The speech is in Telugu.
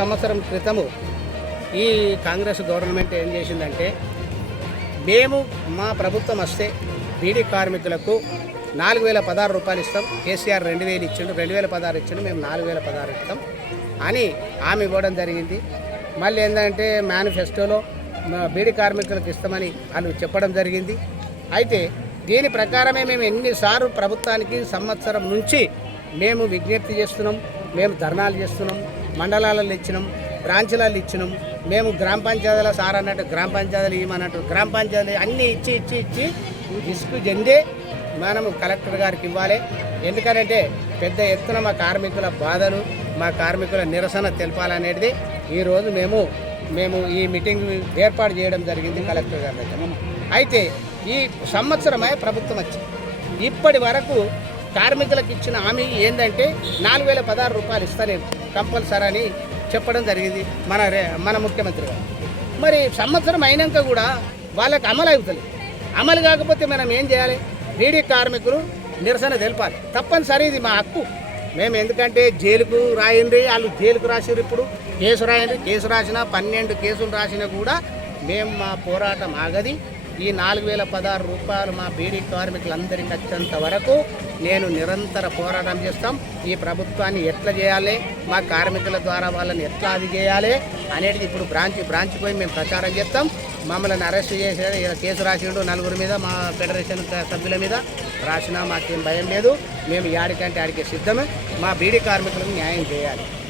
సంవత్సరం క్రితము ఈ కాంగ్రెస్ గవర్నమెంట్ ఏం చేసిందంటే మేము మా ప్రభుత్వం వస్తే బీడీ కార్మికులకు నాలుగు వేల పదహారు రూపాయలు ఇస్తాం కేసీఆర్ రెండు వేలు ఇచ్చిండు రెండు వేల పదహారు ఇచ్చిండు మేము నాలుగు వేల పదహారు ఇస్తాం అని హామీ ఇవ్వడం జరిగింది. మళ్ళీ ఏంటంటే మేనిఫెస్టోలో మా బీడీ కార్మికులకు ఇస్తామని వాళ్ళు చెప్పడం జరిగింది. అయితే దీని ప్రకారమే మేము ఎన్నిసార్లు ప్రభుత్వానికి సంవత్సరం నుంచి మేము విజ్ఞప్తి చేస్తున్నాం మేము ధర్నాలు చేస్తున్నాం. మండలాలలో ఇచ్చినాం బ్రాంచ్లలో ఇచ్చినాం. మేము గ్రామ పంచాయతీల సార్ అన్నట్టు గ్రామ పంచాయతీలు ఇవ్వమన్నట్టు గ్రామ పంచాయతీలు అన్నీ ఇచ్చి ఇచ్చి ఇచ్చి ఇసుకు చెంది మనము కలెక్టర్ గారికి ఇవ్వాలి. ఎందుకంటే పెద్ద ఎత్తున మా కార్మికుల బాధలు మా కార్మికుల నిరసన తెలపాలనేది ఈరోజు మేము మేము ఈ మీటింగ్ ఏర్పాటు చేయడం జరిగింది కలెక్టర్ గారి దగ్గర. అయితే ఈ సంవత్సరమే ప్రభుత్వం వచ్చింది. ఇప్పటి వరకు కార్మికులకు ఇచ్చిన హామీ ఏంటంటే నాలుగు వేల పదహారు రూపాయలు ఇస్తా నేను కంపల్సరీ అని చెప్పడం జరిగింది మన రే- మన ముఖ్యమంత్రి గారు. మరి సంవత్సరం అయినాక కూడా వాళ్ళకి అమలు అవుతుంది అమలు కాకపోతే మనం ఏం చేయాలి? బీడీ కార్మికులు నిరసన తెలపాలి. తప్పనిసరి ఇది మా హక్కు. మేము ఎందుకంటే జైలుకు రాయండి వాళ్ళు జైలుకు రాసిరు ఇప్పుడు. కేసు రాయండి కేసు రాసిన పన్నెండు కేసులు రాసినా కూడా మేము మా పోరాటం ఆగది. ఈ నాలుగు వేల పదహారు రూపాయలు మా బీడీ కార్మికులందరికీ వచ్చేంత వరకు నేను నిరంతర పోరాటం చేస్తాం. ఈ ప్రభుత్వాన్ని ఎట్లా చేయాలి? మా కార్మికుల ద్వారా వాళ్ళని ఎట్లా అది చేయాలి? అనేది ఇప్పుడు బ్రాంచ్ బ్రాంచ్ పోయి మేము ప్రచారం చేస్తాం. మమ్మల్ని అరెస్ట్ చేసేది కేసు రాసిండు నలుగురి మీద మా ఫెడరేషన్ సభ్యుల మీద. రాసినా మాకేం భయం లేదు. మేము యాడికంటే ఆడికి సిద్ధమే. మా బీడీ కార్మికులకు న్యాయం చేయాలి.